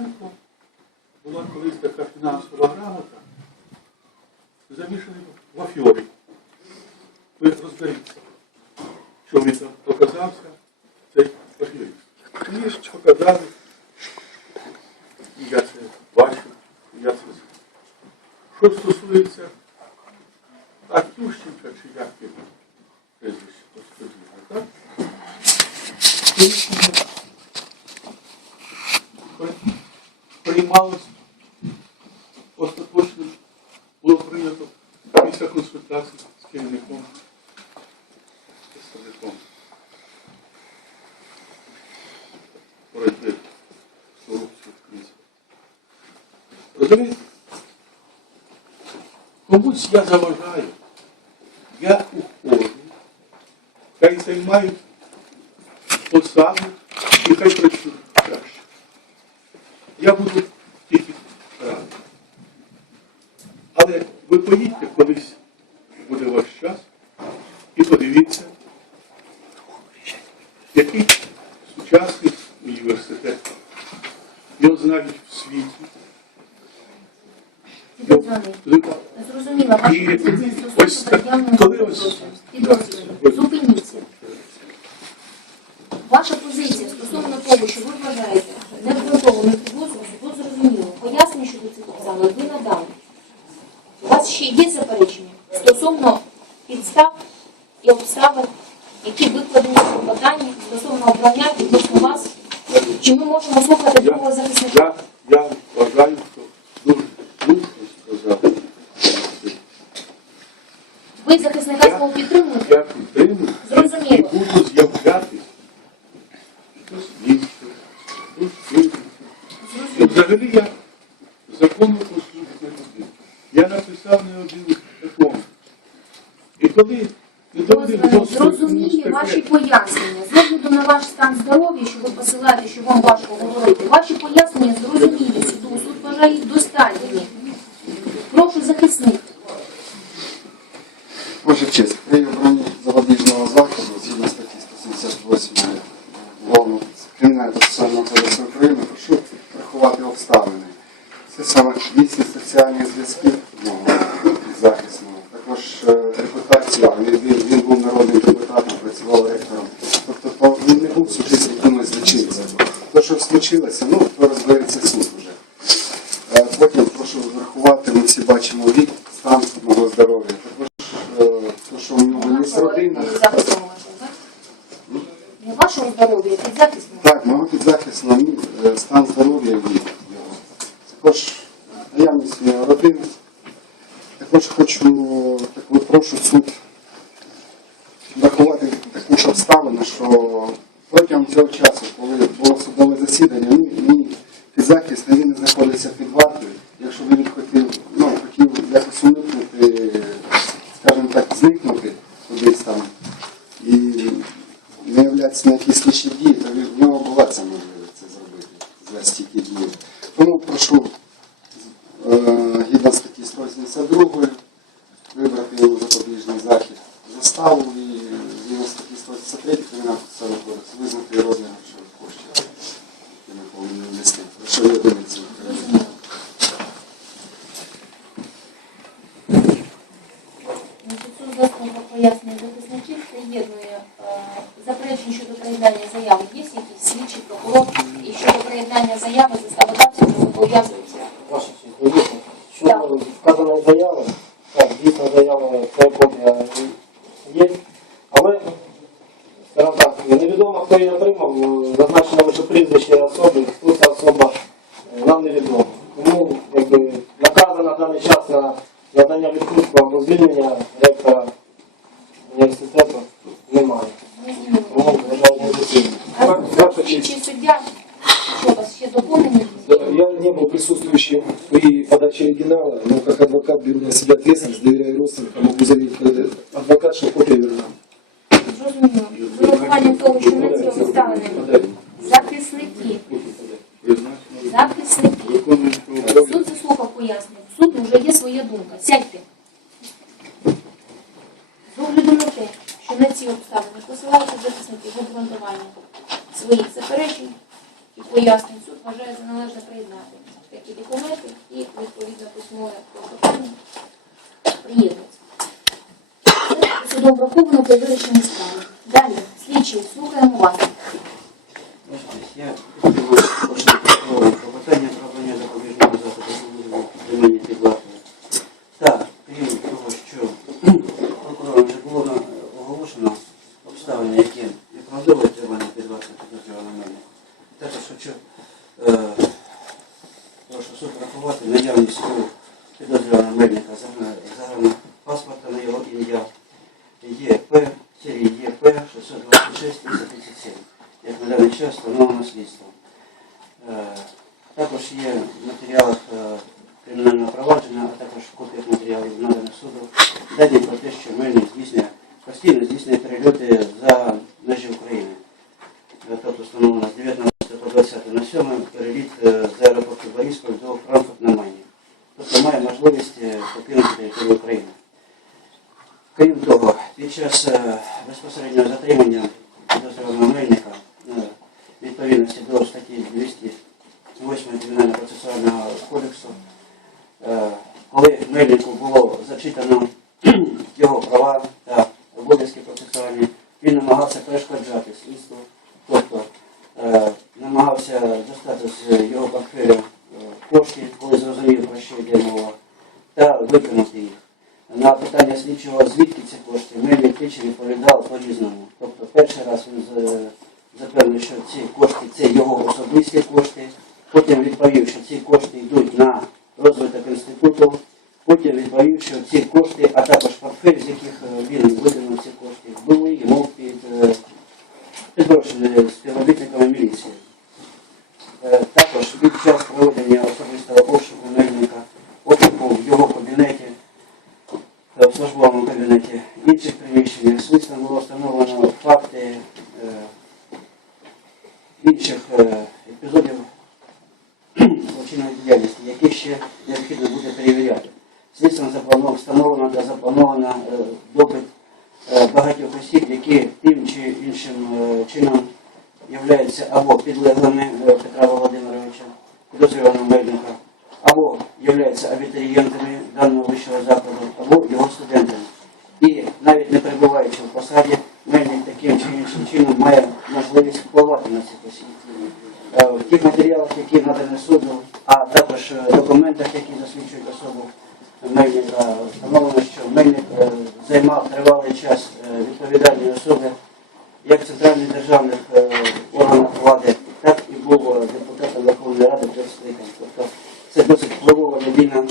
Шпуртенко була колись така фінансова грамота, замішаний в афьорі. Ви розберіться, що він там показався, цей аферіст. Мені ж показали, і я це бачу, і я це знаю. Що стосується Артющенка, чи як його прізвище, господина, так? Розумієте? Комусь я заважаю, я уходжу, хай займають посаду і хай працюють краще. Я буду тільки радий. Але ви поїдьте колись, буде ваш час, і подивіться, який сучасний університет. Його знають в світі. Його- Зрозуміла, позиція ось стосовно підозрювання. Да. Зупиніться. Ваша позиція стосовно того, що ви вважаєте необґрунтованою підозрою, суду зрозуміло. Пояснення щодо цих підставок ви надали. У вас ще є заперечення стосовно підстав і обставин, які викладені в клопотанні стосовно обрання відносно вас. Чи ми можемо слухати другого захисника? я, я вважаю, що дуже слушно сказати. Ви захисника Я- свого підтримуєте? Я підтримую Зрозуміло. і буду з'являтися до слідства, до суду. І взагалі я законно послужна людина. Я написав не один закон. І коли Зрозумілі ваші пояснення. З огляду на ваш стан здоров'я, що ви посилаєте, що вам важко говорити, ваші пояснення зрозумілі суду. Суд вважає їх достатніми. Прошу захисник. Ваша честь, ну, то суд вже. Е, Потім прошу врахувати, ми всі бачимо вік, стан мого здоров'я. Також е, то, що у нього є родина. Не вашого здоров'я, під захистом. Так, мого підзахисного е, стан здоров'я вік його. Також наявність його родини. Також хочу, так прошу суд врахувати таку ж обставину, що протягом цього часу, коли було судове засідання, знаходиться під вартою. Якщо він хотів, ну, хотів якось уникнути, скажімо так, зникнути кудись там і не являтися на якісь слідчі дії, то в нього була ця можливість це зробити за стільки днів. Тому прошу е, гідно статті 182 вибрати йому запобіжний захід заставу і згідно статті 183 Кримінального процесуального кодексу визнати розмір грошових коштів, які ми повинні внести. Прошу я думається. Значить, суд заслухав пояснення захисників, приєднує е, заперечень щодо приєднання заяви. Є якісь слідчий прокурор і щодо приєднання заяви заставодавця зобов'язується. Ваша честь, дивіться, що вказана заява, так, дійсно заява, це копія є, але, скажімо так, невідомо, хто її отримав, зазначено лише прізвище особи, хто ця особа, е, нам невідомо. Тому, якби, наказу на даний час на надання відпустку або звільнення ректора університету немає. Зрозуміло. Тому, вважаю, недоцільно. А Ваша честь. слідчий суддя, що у вас ще доповнені? Я не был присутствующим при подаче оригинала, но как адвокат беру на себя ответственность, доверяю родственникам, могу заявить э, адвокат, что копия верна. Зрозуміло. З урахуванням того, що на ці обставини захисники, Призначено захисники. Суд заслухав пояснення. В суду вже є своя думка. Сядьте. З огляду на те, що на ці обставини посилаються захисники в обґрунтуванні своїх заперечень і пояснень. Суд вважає за належне приєднати такі документи і відповідно письмове клопотання приєднується. Це судом враховано при вирішенні справи. Далі, слідчі, слухаємо вас. Я хотів би почати про клопотання Так, крім того, що прокурором вже було оголошено обставини, які виправдовують тримання під підозрюваного мене. Також хочу е, наявність підозрюваного мельника загального паспорта на його ім'я ЄП, серії ЄП 626 337 як на даний час встановлено слідство. Також є в матеріалах е, кримінального провадження, а також в копіях матеріалів наданих суду дані про те, що Мельник здійснює постійно здійснює перельоти за межі України. Е, Тобто встановлено з 19 по 20 на 7 переліт е, з аеропорту Борисполь до Франкфурт на Майні. Тобто має можливість покинути територію України. Крім того, під час безпосереднього затримання підозрюваного мельника е, відповідності до статті 208 Кримінального процесуального кодексу, е, коли мельнику було зачитано його права та обов'язки процесуальні, він намагався перешкоджати слідству, тобто е, намагався достати з його портфеля е, кошти, коли зрозумів, про що йде мова, та виконати їх. На питання слідчого, звідки ці кошти, Мельник тричі відповідав по-різному. Тобто перший раз він запевнив, що ці кошти це його особисті кошти, потім відповів, що ці кошти йдуть на розвиток інституту, потім відповів, що ці кошти, а також портфель, з яких е, він виконав ці кошти, були йому під, е, підброшені співробітниками міліції. Е, Також під час проведення особистого обшуку Мельника, обшуку в його кабінеті, е, в службовому кабінеті, інших приміщеннях слідством було встановлено факти е, інших е, епізодів злочинної діяльності, які ще необхідно буде перевіряти. Слідством встановлено та заплановано е, допит багатьох осіб, які тим чи іншим чином являються або підлеглими Петра Володимировича, підозрюваного мельника, або являються абітурієнтами даного вищого закладу, або його студентами. І навіть не перебуваючи в посаді, мельник таким чи іншим чином має можливість впливати на цих осіб. Е, В тих матеріалах, які надані суду, а також е, документах, які засвідчують особу мельника, встановлено, що мельник е, займав тривалий час відповідальної особи як центральних державних органах влади, так і був депутатом Верховної Ради скликань. Тобто це досить впливова людина,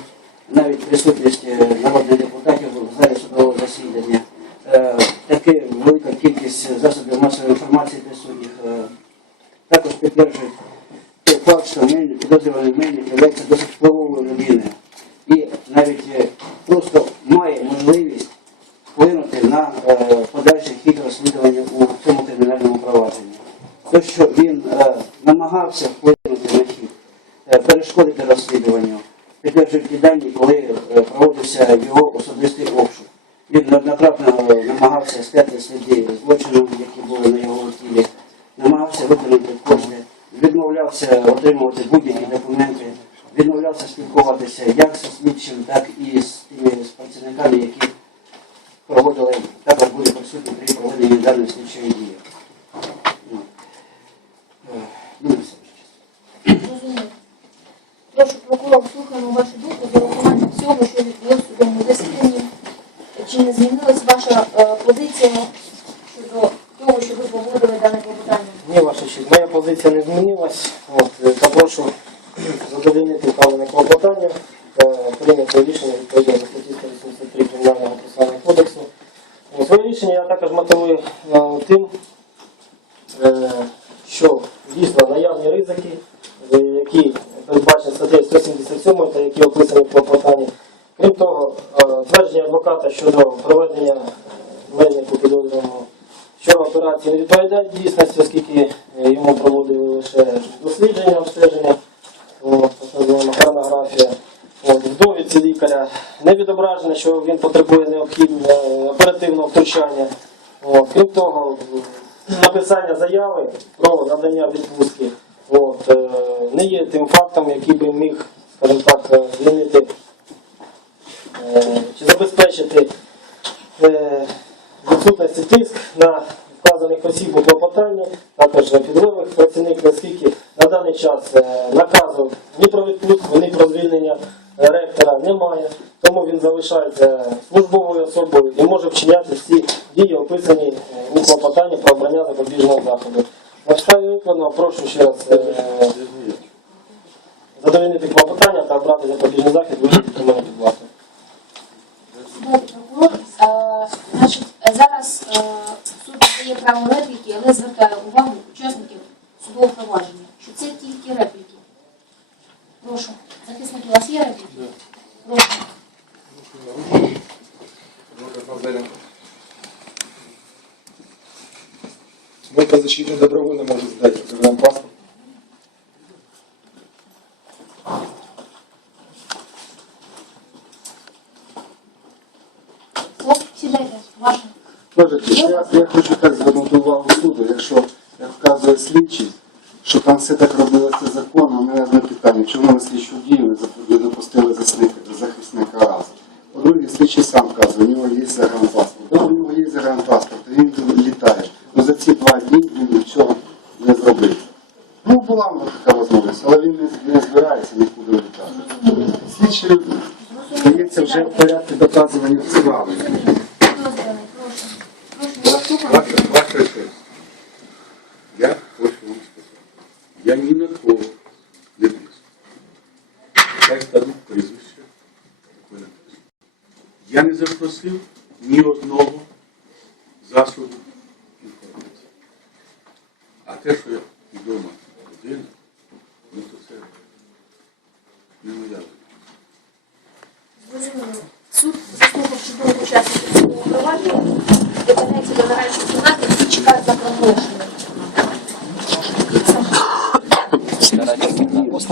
навіть присутність е, народних депутатів в залі судового засідання. Е, Таке велика кількість засобів масової інформації присутніх. е, Також підтверджують той факт, що Мельник, підозрюваний Мельник є досить впливовою людиною. І навіть е, просто має можливість вплинути на е, подальший хід розслідування у цьому кримінальному провадженні. То, що він е, намагався вплинути на хід, е, перешкодити розслідуванню, підтверджують ті дані, коли проводився його особистий обшук. Він неоднократно намагався стяти сліди злочину, які були на його тілі, намагався виконати кошти, відмовлявся отримувати будь-які документи, відмовлявся спілкуватися як зі слідчим, так і з тими які проводили, також були присутні при проведенні даної слідчої дії. Ну, е, ну, все. Прошу, прокурор, слухаємо вашу думку за урахуванням всього, що відбулося в судовому засіданні. Чи не змінилась ваша е, позиція щодо того, що ви погодили дане клопотання? Ні, ваша честь, моя позиція не змінилась. Які передбачені статтею 177 та які описані в клопотанні. Крім того, е, твердження адвоката щодо проведення мельнику підозрюваного що операції не відповідають дійсності, оскільки е, йому проводили лише дослідження, обстеження, хронографія. В довідці лікаря не відображено, що він потребує необхідного е, оперативного втручання. От, крім того, написання заяви про надання відпустки от, е, не є тим фактом, який би міг, скажімо так, е, змінити е, чи забезпечити відсутності тиск на вказаних осіб у клопотанні, також на підлеглих працівник, оскільки на даний час наказу ні про відпустку, ні про звільнення ректора немає, тому він залишається службовою особою і може вчиняти всі дії, описані у клопотанні про обрання запобіжного заходу. На підставі прошу ще раз е, задовольнити клопотання та обрати запобіжний захід вигляді тримання під вартою. Е, значить, зараз е, суд дає право репліки, але звертаю увагу учасників судового провадження, що це тільки репліки. Прошу. Захисники, у вас є репліки? Прошу. Мой подзащитный добровольно сідайте. Я, я хочу так звернути увагу суду, якщо, як вказує слідчий, що там все так робилося законно, у мене одне питання, чому на слідчу дію не допустили засник- захисника раз? По-друге, слідчий сам вказує, у нього є загранпаспорт. Да, у нього є загранпаспорт, і він літає. Ну за ці два дні він нічого не зробив. Ну, була в нього така можливість, але він не, не збирається нікуди літати. Слідчий, здається, вже в порядку доказування справи. вислів ні одного засобу інформації. А те, що я вдома людина, ну то це не моя людина. Зрозуміло. Суд заслухав чудового учасника цього провадження, де до нарешті кімнати чекають на проголошення.